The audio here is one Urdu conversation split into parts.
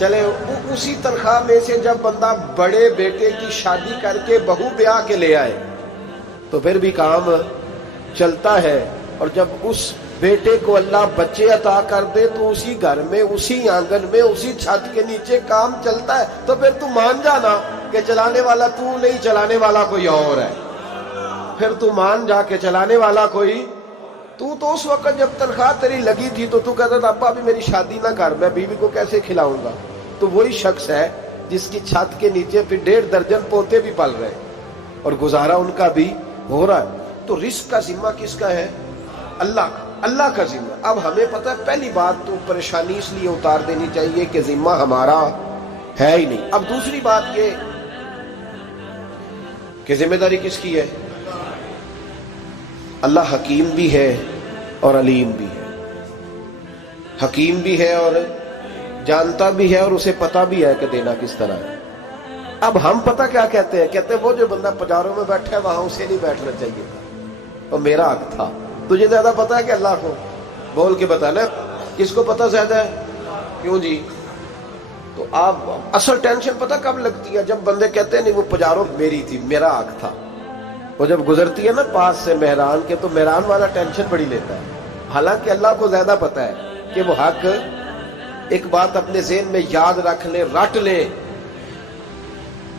چلے اسی تنخواہ میں سے جب بندہ بڑے بیٹے کی شادی کر کے بہو بیاہ کے لے آئے تو پھر بھی کام چلتا ہے، اور جب اس بیٹے کو اللہ بچے عطا کر دے تو اسی گھر میں، اسی آنگن میں، اسی چھت کے نیچے کام چلتا ہے۔ تو پھر تو مان جانا کہ چلانے والا تو نہیں، چلانے والا کوئی اور ہے۔ پھر تو مان جا کے چلانے والا کوئی تو اس وقت جب تنخواہ تیری لگی تھی تو کہتا تھا ابا ابھی میری شادی نہ کر، میں بیوی کو کیسے کھلاؤں گا؟ تو وہی شخص ہے جس کی چھت کے نیچے پھر 1.5 درجن پوتے بھی پل رہے اور گزارا ان کا بھی ہو رہا ہے۔ تو رزق کا ذمہ کس کا ہے؟ اللہ کا، اللہ کا ذمہ۔ اب ہمیں پتہ ہے پہلی بات تو پریشانی اس لیے اتار دینی چاہیے کہ ذمہ ہمارا ہے ہی نہیں۔ اب دوسری بات یہ کہ ذمہ داری کس کی ہے؟ اللہ حکیم بھی ہے اور علیم بھی ہے، حکیم بھی ہے اور جانتا بھی ہے اور اسے پتہ بھی ہے کہ دینا کس طرح ہے۔ اب ہم پتہ کیا کہتے ہیں؟ کہتے ہیں وہ جو بندہ پجاروں میں بیٹھا ہے وہاں اسے نہیں بیٹھنا چاہیے تھا، اور میرا حق تھا۔ تجھے زیادہ پتہ ہے کہ اللہ کو؟ بول کے بتانا کس کو پتہ زیادہ ہے؟ کیوں جی؟ تو آپ اصل ٹینشن پتہ کب لگتی ہے؟ جب بندے کہتے ہیں نہیں وہ پجاروں میری تھی، میرا حق تھا۔ وہ جب گزرتی ہے نا پاس سے مہران کے تو مہران والا ٹینشن بڑی لیتا ہے، حالانکہ اللہ کو زیادہ پتہ ہے کہ وہ حق۔ ایک بات اپنے ذہن میں یاد رکھ لیں، رٹ لیں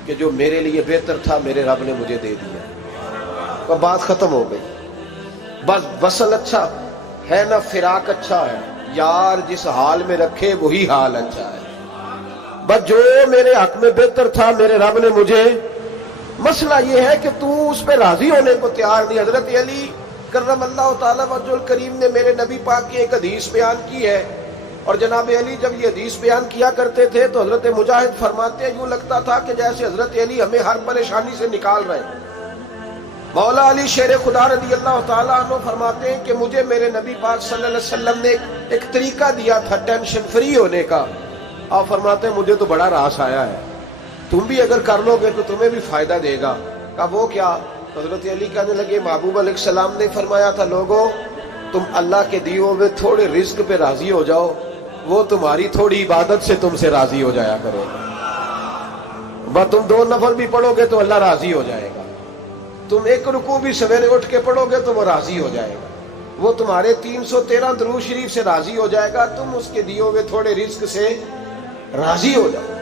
کہ جو میرے لیے بہتر تھا میرے رب نے مجھے دے دیا، تو بات ختم ہو گئی۔ بس وصل اچھا ہے نہ فراق اچھا ہے، یار جس حال میں رکھے وہی حال اچھا ہے۔ بس جو میرے حق میں بہتر تھا میرے رب نے مجھے، مسئلہ یہ ہے کہ تو اس پہ راضی ہونے کو تیار نہیں۔ حضرت علی کرم اللہ تعالی وجہ الکریم نے میرے نبی پاک کی ایک حدیث بیان کی ہے، اور جناب علی جب یہ حدیث بیان کیا کرتے تھے تو حضرت مجاہد فرماتے ہیں یوں لگتا تھا کہ جیسے حضرت علی ہمیں ہر پریشانی سے نکال رہے ہیں۔ مولا علی شیر خدا رضی اللہ تعالیٰ عنہ فرماتے ہیں کہ مجھے میرے نبی پاک صلی اللہ علیہ وسلم نے ایک طریقہ دیا تھا ٹینشن فری ہونے کا۔ آپ فرماتے ہیں مجھے تو بڑا راس آیا ہے، تم بھی اگر کر لو گے تو تمہیں بھی فائدہ دے گا۔ کہا وہ کیا؟ حضرت علی کہنے لگے محبوب علیہ السلام نے فرمایا تھا لوگوں تم اللہ کے دیے ہوئے تھوڑے رزق پہ راضی ہو جاؤ، وہ تمہاری تھوڑی عبادت سے تم سے راضی ہو جایا کرے گا۔ بس تم 2 نفل بھی پڑھو گے تو اللہ راضی ہو جائے گا، تم 1 رکوع بھی سویرے اٹھ کے پڑھو گے تو وہ راضی ہو جائے گا، وہ تمہارے 313 درود شریف سے راضی ہو جائے گا، تم اس کے دیے ہوئے تھوڑے رزق سے راضی ہو جاؤ۔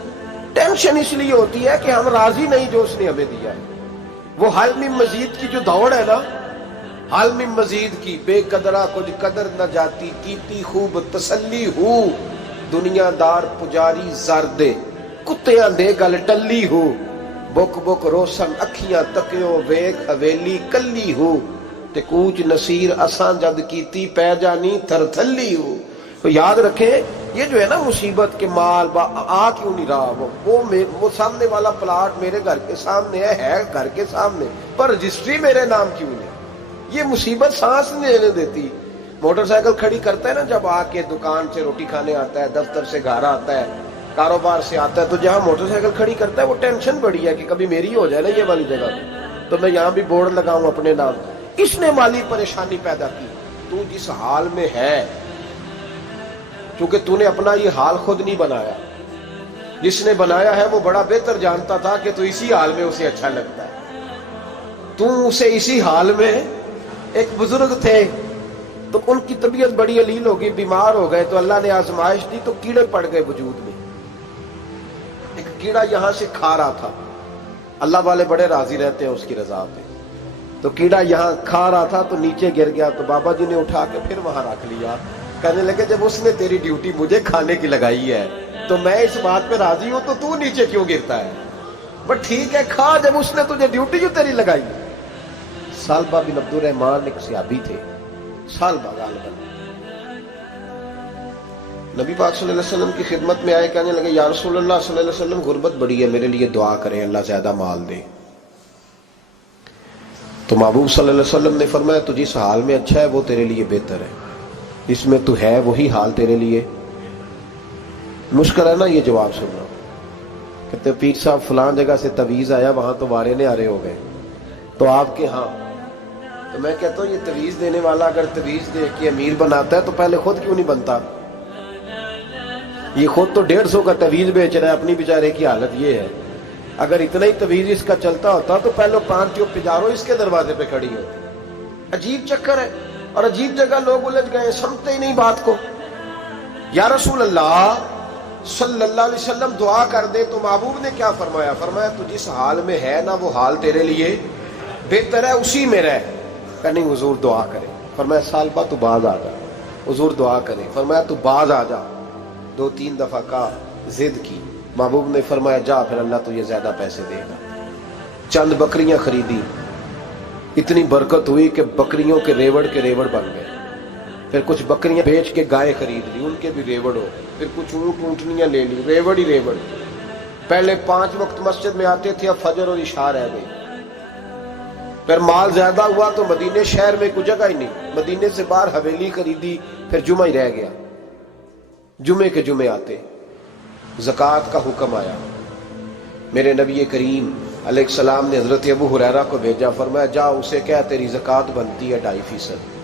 ٹینشن اس لیے ہوتی ہے کہ ہم راضی نہیں جو اس نے ہمیں دیا ہے۔ وہ حل میں مزید کی جو دوڑ ہے نا، حل میں مزید کی، بے قدرہ کچھ قدر نہ جاتی، کیتی خوب تسلی ہو، دنیا دار پجاری زردے، کتیاں دے گل ٹلی ہو، بک بک روشن اکھیاں تکیو ویک حویلی کلی ہو، تے کوچ نصیر اساں جد کیتی پہ جانی تھر تھلی ہو۔ تو یاد رکھیں یہ جو ہے نا مصیبت کے مال آ کیوں نہیں رہا، وہ سامنے والا پلاٹ میرے گھر کے سامنے ہے گھر کے سامنے، پر رجسٹری میرے نام کیوں نہیں؟ یہ مصیبت سانس نہیں لینے دیتی۔ موٹر سائیکل کھڑی کرتا ہے نا جب آ کے دکان سے روٹی کھانے آتا ہے، دفتر سے گھر آتا ہے، کاروبار سے آتا ہے، تو جہاں موٹر سائیکل کھڑی کرتا ہے وہ ٹینشن بڑی ہے کہ کبھی میری ہو جائے نا یہ والی جگہ تو میں یہاں بھی بورڈ لگاؤں اپنے نام۔ اس نے مالی پریشانی پیدا کی۔ تو جس حال میں ہے، کیونکہ تو نے اپنا یہ حال خود نہیں بنایا، جس نے بنایا ہے وہ بڑا بہتر جانتا تھا کہ تو اسی حال میں اسے اچھا لگتا ہے۔ تو اسے اسی حال میں، ایک بزرگ تھے تو ان کی طبیعت بڑی علیل ہو گئی، بیمار ہو گئے، تو اللہ نے آزمائش دی تو کیڑے پڑ گئے وجود میں۔ ایک کیڑا یہاں سے کھا رہا تھا، اللہ والے بڑے راضی رہتے ہیں اس کی رضا پہ، تو کیڑا یہاں کھا رہا تھا تو نیچے گر گیا، تو بابا جی نے اٹھا کے پھر وہاں رکھ لیا۔ کہنے لگے جب اس نے تیری ڈیوٹی مجھے کھانے کی لگائی ہے تو میں اس بات پہ راضی ہوں، تو نیچے کیوں گرتا ہے؟ بٹ ٹھیک ہے کھا، جب اس نے تجھے ڈیوٹی جو تیری لگائی۔ سالبہ بن عبد الرحمن ایک صحابی تھے، سالبہ غالباً، نبی پاک صلی اللہ علیہ وسلم کی خدمت میں آئے، کہنے لگے یا رسول اللہ صلی اللہ علیہ وسلم غربت بڑی ہے، میرے لیے دعا کریں اللہ زیادہ مال دے۔ تو محبوب صلی اللہ علیہ وسلم نے فرمایا تو جس حال میں اچھا ہے وہ تیرے لیے بہتر ہے، اس میں تو ہے وہی حال تیرے لیے۔ مشکل ہے نا یہ جواب سننا۔ کہتے پیر صاحب فلان جگہ سے تویز آیا، وہاں تو وارے نے آرے ہو گئے، تو آپ کے ہاں؟ تو میں کہتا ہوں یہ تویز دینے والا اگر تویز دے کے امیر بناتا ہے تو پہلے خود کیوں نہیں بنتا؟ یہ خود تو 150 کا تویز بیچ رہا ہے، اپنی بیچارے کی حالت یہ ہے. اگر اتنا ہی تویز اس کا چلتا ہوتا تو پہلے 5 جو پجارو اس کے دروازے پہ کھڑی ہوتی. عجیب چکر ہے اور عجیب جگہ لوگ الجھ گئے، سمجھتے ہی نہیں بات کو. یا رسول اللہ صلی اللہ علیہ وسلم دعا کر دے تو محبوب نے کیا فرمایا؟ فرمایا تو جس حال میں ہے نا وہ حال تیرے لیے بہتر ہے، اسی میں رہ. کہ نہیں حضور دعا کرے. فرمایا سال بعد تو باز آ جا. حضور دعا کرے. فرمایا تو باز آ جا. 2-3 دفعہ کا ضد کی. محبوب نے فرمایا جا پھر اللہ تجھے زیادہ پیسے دے گا. چند بکریاں خریدی، اتنی برکت ہوئی کہ بکریوں کے ریوڑ بن گئے. پھر کچھ بکریاں بیچ کے گائے خرید لی، ان کے بھی ریوڑ ہو. پھر کچھ اونٹنیاں لے لی، ریوڑ ہی ریوڑ. پہلے 5 وقت مسجد میں آتے تھے، اب فجر اور عشاء رہ گئی. پھر مال زیادہ ہوا تو مدینے شہر میں کوئی جگہ ہی نہیں، مدینے سے باہر حویلی خریدی. پھر جمعہ ہی رہ گیا، جمعے کے جمعے آتے. زکوٰۃ کا حکم آیا. میرے نبی کریم علیہ السلام نے حضرت ابو ہریرہ کو بھیجا. فرمایا جا اسے کہہ تیری زکوٰۃ بنتی ہے 2.5%.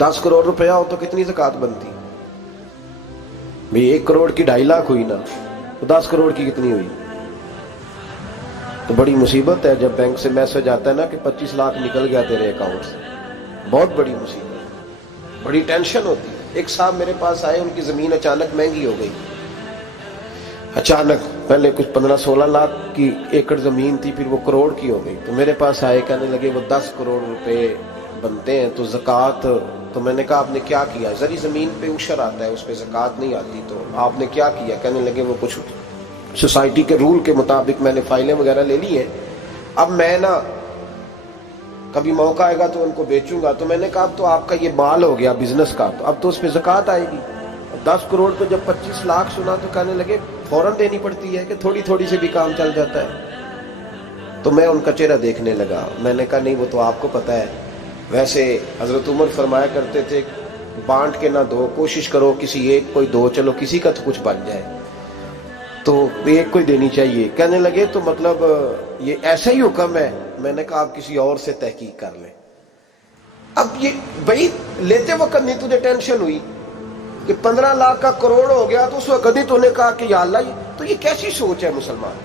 10 کروڑ روپیہ ہو تو کتنی زکوٰۃ بنتی؟ بھئی 1 کروڑ کی 2.5 لاکھ ہوئی نا، تو 10 کروڑ کی کتنی ہوئی؟ تو بڑی مصیبت ہے جب بینک سے میسج آتا ہے نا کہ 25 لاکھ نکل گیا تیرے اکاؤنٹ سے. بہت بڑی مصیبت، بڑی ٹینشن ہوتی ہے. ایک صاحب میرے پاس آئے، ان کی زمین اچانک مہنگی ہو گئی. اچانک پہلے کچھ 15-16 لاکھ کی ایکڑ زمین تھی، پھر وہ کروڑ کی ہو گئی. تو میرے پاس آئے، کہنے لگے وہ 10 کروڑ روپے بنتے ہیں تو زکوٰۃ. تو میں نے کہا آپ نے کیا کیا؟ زری زمین پہ عشر آتا ہے، اس پہ زکوٰۃ نہیں آتی، تو آپ نے کیا کیا؟ کہنے لگے وہ کچھ سوسائٹی کے رول کے مطابق میں نے فائلیں وغیرہ لے لی ہیں، اب میں نا کبھی موقع آئے گا تو ان کو بیچوں گا. تو میں نے کہا اب تو آپ کا یہ مال ہو گیا بزنس کا، تو اب تو اس پہ زکوٰۃ آئے گی. 10 کروڑ پہ جب 25 لاکھ سنا تو کہنے لگے فوراً دینی پڑتی ہے کہ تھوڑی تھوڑی سے بھی کام چل جاتا ہے. تو میں ان کا چہرہ دیکھنے لگا. میں نے کہا نہیں وہ تو آپ کو پتہ ہے. ویسے حضرت عمر فرمایا کرتے تھے بانٹ کے نہ دو، کوشش کرو کسی ایک کوئی دو، چلو کسی کا تو کچھ بن جائے. تو ایک کوئی دینی چاہیے. کہنے لگے تو مطلب یہ ایسا ہی حکم ہے؟ میں نے کہا آپ کسی اور سے تحقیق کر لیں. اب یہ بھائی لیتے وقت نہیں تجھے ٹینشن ہوئی کہ 15 لاکھ کا کروڑ ہو گیا تو اس وقت کبھی تو نے کہا کہ یا اللہ تو یہ کیسی سوچ ہے مسلمان؟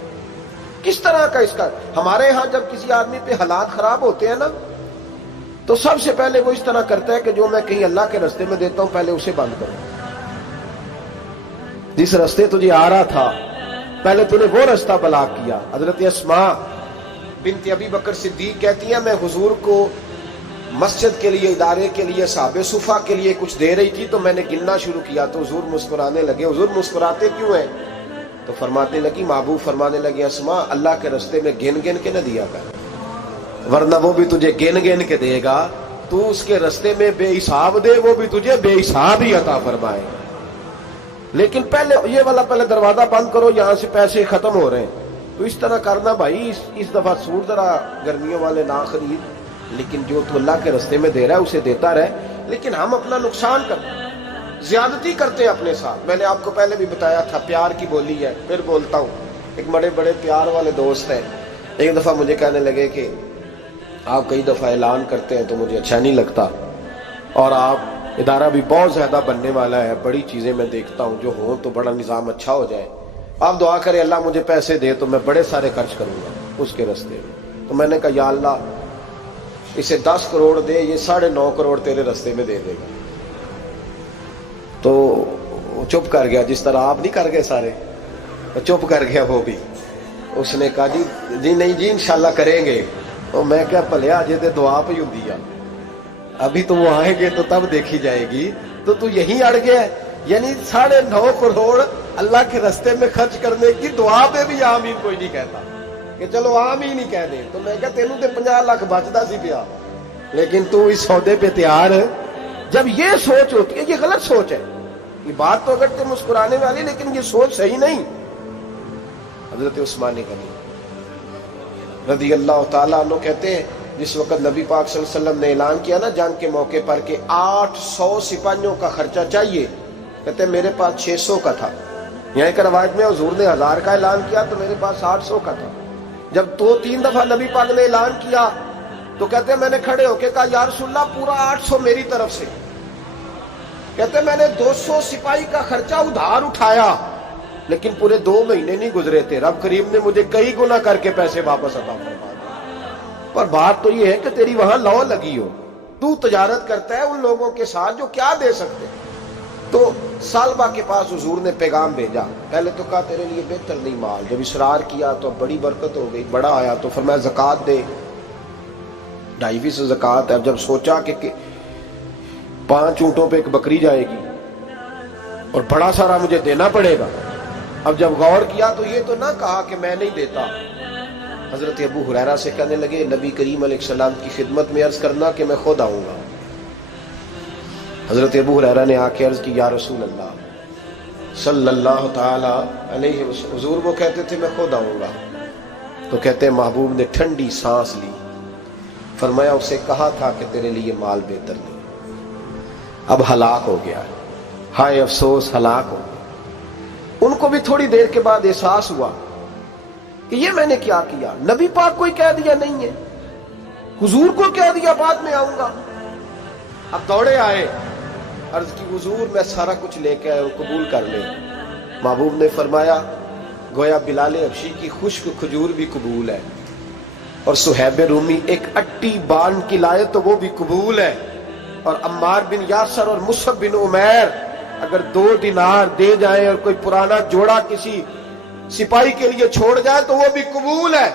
کس طرح کا اس کا؟ ہمارے ہاں جب کسی آدمی پہ حالات خراب ہوتے ہیں نا تو سب سے پہلے وہ اس طرح کرتا ہے کہ جو میں کہیں اللہ کے رستے میں دیتا ہوں پہلے اسے بند کروں. جس رستے تجھے آ رہا تھا پہلے تو نے وہ رستہ بلاک کیا. حضرت اسماء بنت ابی بکر صدیق کہتی ہیں میں حضور کو مسجد کے لیے، ادارے کے لیے، صحابہ صفا کے لیے کچھ دے رہی تھی تو میں نے گننا شروع کیا تو حضور مسکرانے لگے. حضور مسکراتے کیوں ہیں؟ تو فرمانے لگی، محبوب فرمانے لگے اسماء اللہ کے رستے میں گن گن کے نہ دیا کر، ورنہ وہ بھی تجھے گن گن کے دے گا. تو اس کے رستے میں بے حساب دے، وہ بھی تجھے بے حساب ہی عطا فرمائے. لیکن پہلے یہ والا پہلے دروازہ بند کرو، یہاں سے پیسے ختم ہو رہے ہیں. تو اس طرح کرنا بھائی. اس دفعہ سوٹ ذرا گرمیوں والے نہ خرید، لیکن جو تو اللہ کے رستے میں دے رہا ہے اسے دیتا رہے. لیکن ہم اپنا نقصان کرتے ہیں، زیادتی کرتے ہیں اپنے ساتھ. میں نے آپ کو پہلے بھی بتایا تھا پیار کی بولی ہے، پھر بولتا ہوں. ایک بڑے بڑے پیار والے دوست ہیں، ایک دفعہ مجھے کہنے لگے کہ آپ کئی دفعہ اعلان کرتے ہیں تو مجھے اچھا نہیں لگتا، اور آپ ادارہ بھی بہت زیادہ بننے والا ہے، بڑی چیزیں میں دیکھتا ہوں جو ہوں تو بڑا نظام اچھا ہو جائے. آپ دعا کریں اللہ مجھے پیسے دے تو میں بڑے سارے خرچ کروں گا اس کے راستے میں. تو میں نے کہا یا اللہ اسے 10 کروڑ دے، یہ 9.5 کروڑ تیرے راستے میں دے دے گا. تو چپ کر گیا، جس طرح آپ نہیں کر گئے سارے، چپ کر گیا وہ بھی. اس نے کہا جی نہیں جی انشاءاللہ کریں گے. تو میں کیا پلیا جی تے دعا پہ ہوں دیا، ابھی تو وہ آئیں گے تو تب دیکھی جائے گی. تو یہیں اڑ گیا. یعنی 9.5 کروڑ اللہ کے راستے میں خرچ کرنے کی دعا پہ بھی آمین کوئی نہیں کہتا کہ چلو آمین نہیں کہہ دیں. تو میں کہا تینوں تے 50 لاکھ بچتا سی پیا، لیکن تو اس سودے پہ تیار ہے. جب یہ سوچ ہوتی ہے، یہ غلط سوچ ہے. یہ بات تو اگر تم مسکرانے والی، لیکن یہ سوچ صحیح نہیں. حضرت عثمان غنی رضی اللہ تعالیٰ عنہ کہتے ہیں جس وقت نبی پاک صلی اللہ علیہ وسلم نے اعلان کیا نا جنگ کے موقع پر کہ 800 سپاہیوں کا خرچہ چاہیے، کہتے ہیں میرے پاس 600 کا تھا. یہاں ایک روایت میں حضور نے 1000 کا اعلان کیا تو میرے پاس 800 کا تھا. جب 2-3 دفعہ نبی پاک نے اعلان کیا تو کہتے ہیں میں نے کھڑے ہو کے کہا یا رسول اللہ پورا 800 میری طرف سے. کہتے میں نے 200 سپاہی کا خرچہ ادھار اٹھایا لیکن پورے 2 مہینے نہیں گزرے تھے، رب کریم نے مجھے کئی گنا کر کے پیسے واپس عطا فرما دیے۔ پر بات تو یہ ہے کہ تیری وہاں لو لگی ہو، تو تجارت کرتا ہے ان لوگوں کے ساتھ جو کیا دے سکتے۔ تو سالبہ کے پاس حضور نے پیغام بھیجا، پہلے تو کہا تیرے لیے بہتر نہیں مال، جب اصرار کیا تو بڑی برکت ہو گئی، بڑا آیا تو فرمایا زکوٰۃ دے، 2.5 زکوٰۃ ہے۔ اب جب سوچا کہ 5 اونٹوں پہ ایک بکری جائے گی اور بڑا سارا مجھے دینا پڑے گا، اب جب غور کیا تو یہ تو نہ کہا کہ میں نہیں دیتا۔ حضرت ابو ہریرہ سے کہنے لگے نبی کریم علیہ السلام کی خدمت میں عرض کرنا کہ میں خود آؤں گا۔ حضرت ابو ہریرہ نے آ کے عرض کی یا رسول اللہ صلی اللہ تعالی علیہ وسلم، حضور وہ کہتے تھے میں خود آؤں گا، تو کہتے ہیں محبوب نے ٹھنڈی سانس لی، فرمایا اسے کہا تھا کہ تیرے لیے مال بہتر نہیں، اب ہلاک ہو گیا ہے، ہائے افسوس ہلاک ہو گیا۔ ان کو بھی تھوڑی دیر کے بعد احساس ہوا کہ یہ میں نے کیا کیا، نبی پاک کو ہی کہہ دیا نہیں ہے، حضور کو کہہ دیا بعد میں آؤں گا۔ اب دوڑے آئے، عرض کی حضور میں سارا کچھ لے کے آئے، قبول کر لیں۔ محبوب نے فرمایا گویا بلال حبشی کی خشک کھجور بھی قبول ہے، اور صہیب رومی ایک اٹی بان کی لائے تو وہ بھی قبول ہے، اور عمار بن یاسر اور مصعب بن عمیر اگر 2 دینار دے جائیں اور کوئی پرانا جوڑا کسی سپاہی کے لیے چھوڑ جائے تو وہ بھی قبول ہے،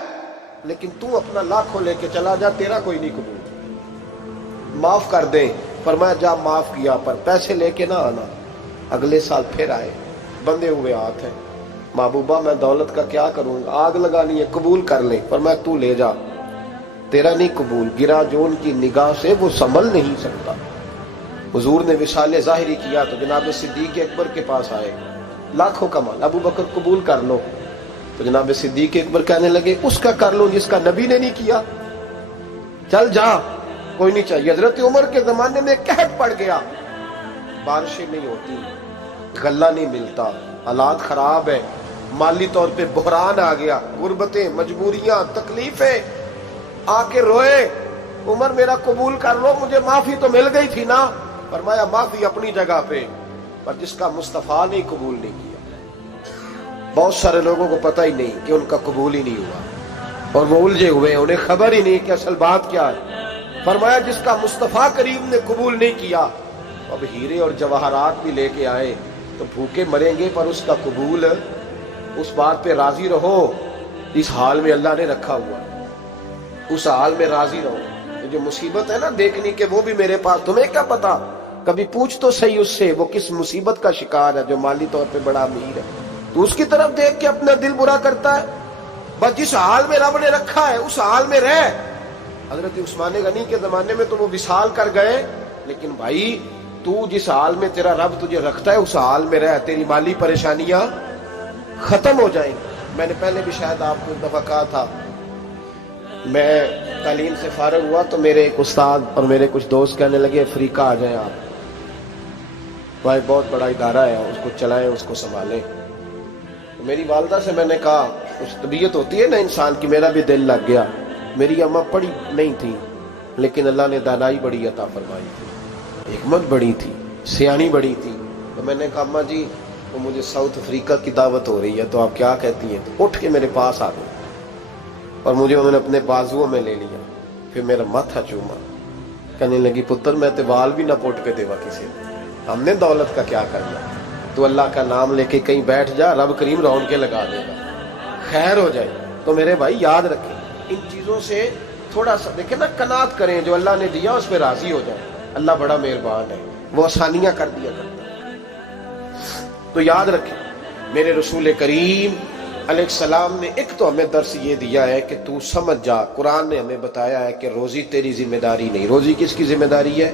لیکن تو اپنا لاکھوں لے کے چلا جا، تیرا کوئی نہیں قبول، معاف کر دیں۔ فرمایا جا معاف کیا، پر پیسے لے کے نہ آنا۔ اگلے سال پھر آئے، بندھے ہوئے ہاتھ ہیں، محبوبہ میں دولت کا کیا کروں گا، آگ لگانی ہے، قبول کر لیں۔ فرمایا تو لے جا، تیرا نہیں قبول، گرا جو ان کی نگاہ سے وہ سنبھل نہیں سکتا۔ حضور نے وصال ظاہری کیا تو جناب صدیق اکبر کے پاس آئے، لاکھوں کا مال، ابو بکر قبول کر لو، تو جناب صدیق اکبر کہنے لگے اس کا کر لو جس کا نبی نے نہیں کیا، چل جا کوئی نہیں چاہیے۔ حضرت عمر کے زمانے میں قحط پڑ گیا، بارشیں نہیں ہوتی، غلہ نہیں ملتا، حالات خراب ہے، مالی طور پہ بحران آ گیا، غربتیں، مجبوریاں، تکلیفیں، آ کے روئے، عمر میرا قبول کر لو، مجھے معافی تو مل گئی تھی نا۔ فرمایا معافی اپنی جگہ پہ، پر جس کا مصطفیٰ نے قبول نہیں کیا۔ بہت سارے لوگوں کو پتہ ہی نہیں کہ ان کا قبول ہی نہیں ہوا، اور وہ الجھے ہوئے، انہیں خبر ہی نہیں کہ اصل بات کیا ہے۔ فرمایا جس کا مصطفیٰ کریم نے قبول نہیں کیا، اب ہیرے اور جواہرات بھی لے کے آئے تو بھوکے مریں گے، پر اس کا قبول، اس بات پہ راضی رہو، اس حال میں اللہ نے رکھا ہوا، اس حال میں راضی رہو۔ یہ جو مصیبت ہے نا دیکھنی کہ وہ بھی میرے پاس، تمہیں کیا پتا، کبھی پوچھ تو صحیح اس سے وہ کس مصیبت کا شکار ہے، جو مالی طور پہ بڑا امیر ہے، تو اس کی طرف دیکھ کے اپنا دل برا کرتا ہے۔ بس جس حال میں رب نے رکھا ہے اس حال میں رہ۔ حضرت عثمان غنی کے زمانے میں تو وہ وصال کر گئے، لیکن بھائی تو جس حال میں تیرا رب تجھے رکھتا ہے اس حال میں رہ، تیری مالی پریشانیاں ختم ہو جائیں گی۔ میں نے پہلے بھی شاید آپ کو ایک دفعہ کہا تھا، میں تعلیم سے فارغ ہوا تو میرے ایک استاد اور میرے کچھ دوست کہنے لگے افریقہ آ جائیں آپ، بھائی بہت بڑا ادارہ ہے، اس کو چلائیں، اس کو سنبھالیں۔ میری والدہ سے میں نے کہا، اس طبیعت ہوتی ہے نا انسان کی، میرا بھی دل لگ گیا۔ میری اماں پڑھی نہیں تھی لیکن اللہ نے دانائی بڑی عطا فرمائی تھی، حکمت بڑی تھی، سیانی بڑی تھی۔ تو میں نے کہا اماں جی وہ مجھے ساؤتھ افریقہ کی دعوت ہو رہی ہے تو آپ کیا کہتی ہیں؟ تو اٹھ کے میرے پاس آ گئی اور مجھے انہوں نے اپنے بازوؤں میں لے لیا، پھر میرا ماتھا چوما، کہنے لگی پتر میں تے وال بھی نہ پوٹ کے دیوا کسی نے، ہم نے دولت کا کیا کرنا، تو اللہ کا نام لے کے کہیں بیٹھ جا، رب کریم رون کے لگا دے گا، خیر ہو جائے۔ تو میرے بھائی یاد رکھیں ان چیزوں سے تھوڑا سا دیکھیں نا، قناعت کریں، جو اللہ نے دیا اس پہ راضی ہو جائیں، اللہ بڑا مہربان ہے، وہ آسانیاں کر دیا کرتا ہے۔ تو یاد رکھیں میرے رسول کریم علیہ السلام نے ایک تو ہمیں درس یہ دیا ہے کہ تو سمجھ جا، قرآن نے ہمیں بتایا ہے کہ روزی تیری ذمہ داری نہیں، روزی کس کی ذمہ داری ہے؟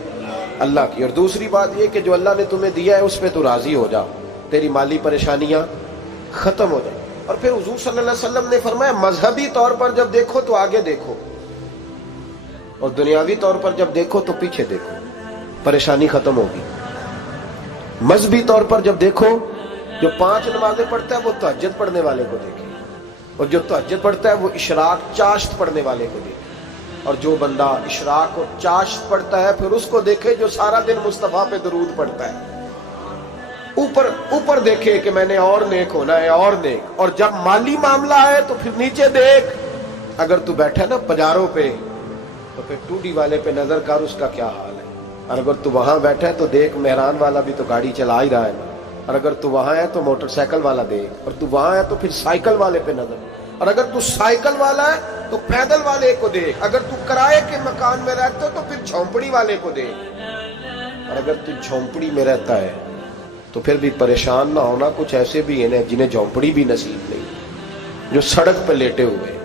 اللہ کی۔ اور دوسری بات یہ کہ جو اللہ نے تمہیں دیا ہے اس پہ تو راضی ہو جا، تیری مالی پریشانیاں ختم ہو جائیں۔ اور پھر حضور صلی اللہ علیہ وسلم نے فرمایا مذہبی طور پر جب دیکھو تو آگے دیکھو، اور دنیاوی طور پر جب دیکھو تو پیچھے دیکھو، پریشانی ختم ہوگی۔ مذہبی طور پر جب دیکھو، جو 5 نمازیں پڑھتا ہے وہ تہجد پڑھنے والے کو دیکھے، اور جو تہجد پڑھتا ہے وہ اشراق چاشت پڑھنے والے کو دیکھے، اور جو بندہ اشراق اور چاش پڑھتا ہے پھر اس کو دیکھے جو سارا دن مصطفیٰ پہ درود پڑھتا ہے. اوپر دیکھے کہ میں نے اور نیک ہونا ہے اور نیک. اور جب مالی معاملہ ہے تو پھر نیچے دیکھ. اگر تو بیٹھا نا پجاروں پہ تو پھر ٹوڈی والے پہ نظر کر اس کا کیا حال ہے. اور اگر تو وہاں بیٹھا ہے تو دیکھ مہران والا بھی تو گاڑی چلا ہی رہا ہے. اور اگر تو وہاں ہے تو موٹر سائیکل والا دیکھ. اور تو وہاں ہے تو پھر سائیکل والے پہ نظر. اور اگر تو سائیکل والا ہے تو پیدل والے کو دیکھ. اگر تو کرائے کے مکان میں رہتا تو پھر جھونپڑی والے کو دیکھ. اور اگر تو جھونپڑی میں رہتا ہے تو پھر بھی پریشان نہ ہونا. کچھ ایسے بھی ہیں جنہیں جھونپڑی بھی نصیب نہیں, جو سڑک پہ لیٹے ہوئے.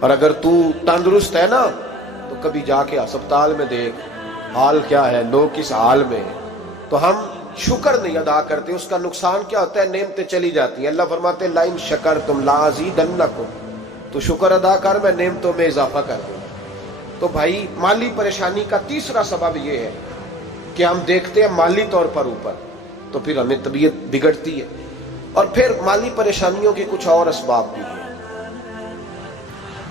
اور اگر تو تندرست ہے نا تو کبھی جا کے اسپتال میں دیکھ حال کیا ہے, لوگ کس حال میں ہیں. تو ہم شکر نہیں ادا کرتے. اس کا نقصان کیا ہوتا ہے, نعمتیں چلی جاتی ہیں. اللہ فرماتے ہیں لئن شکرتم لازیدنکم, تو شکر ادا کر میں نعمتوں میں اضافہ کر دوں. تو بھائی مالی پریشانی کا تیسرا سبب یہ ہے کہ ہم دیکھتے ہیں مالی طور پر اوپر, تو پھر ہمیں طبیعت بگڑتی ہے. اور پھر مالی پریشانیوں کے کچھ اور اسباب بھی ہیں.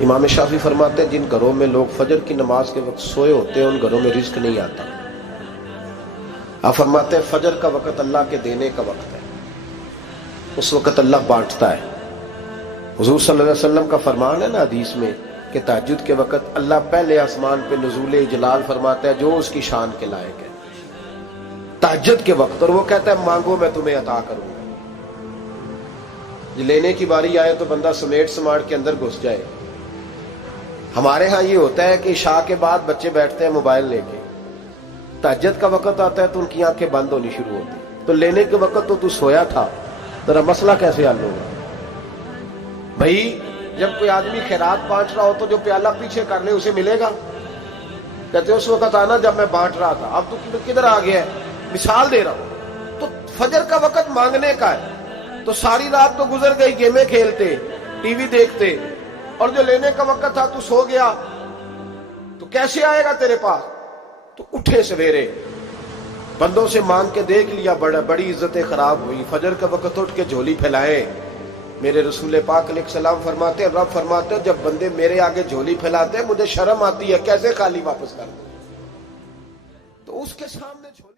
امام شافعی فرماتے ہیں جن گھروں میں لوگ فجر کی نماز کے وقت سوئے ہوتے ہیں ان گھروں میں رزق نہیں آتا. آپ فرماتے ہیں فجر کا وقت اللہ کے دینے کا وقت ہے, اس وقت اللہ بانٹتا ہے. حضور صلی اللہ علیہ وسلم کا فرمان ہے نا حدیث میں کہ تہجد کے وقت اللہ پہلے آسمان پہ نزول جلال فرماتا ہے جو اس کی شان کے لائق ہے تہجد کے وقت, اور وہ کہتا ہے مانگو میں تمہیں عطا کروں گا. لینے کی باری آئے تو بندہ سمیٹ سماٹ کے اندر گھس جائے. ہمارے ہاں یہ ہوتا ہے کہ عشاء کے بعد بچے بیٹھتے ہیں موبائل لے کے, تہجد کا وقت آتا ہے تو ان کی آنکھیں بند ہونی شروع ہوتی. تو لینے کے وقت تو سویا تھا, ذرا مسئلہ کیسے حل ہوگا بھائی؟ جب کوئی آدمی خیرات بانٹ رہا ہو تو جو پیالہ پیچھے کر لے اسے ملے گا. کہتے اس وقت آنا جب میں بانٹ رہا تھا, اب تو کدھر آ گیا ہے. مثال دے رہا ہوں. تو فجر کا وقت مانگنے کا ہے, تو ساری رات تو گزر گئی گیمیں کھیلتے, ٹی وی دیکھتے, اور جو لینے کا وقت تھا تو سو گیا, تو کیسے آئے گا تیرے پاس؟ تو اٹھے سویرے, بندوں سے مانگ کے دیکھ لیا, بڑی عزتیں خراب ہوئی. فجر کا وقت اٹھ کے جھولی پھیلائے. میرے رسول پاک علیہ السلام فرماتے ہیں, رب فرماتے ہیں جب بندے میرے آگے جھولی پھیلاتے ہیں مجھے شرم آتی ہے, کیسے خالی واپس کر دوں. تو اس کے سامنے جھولی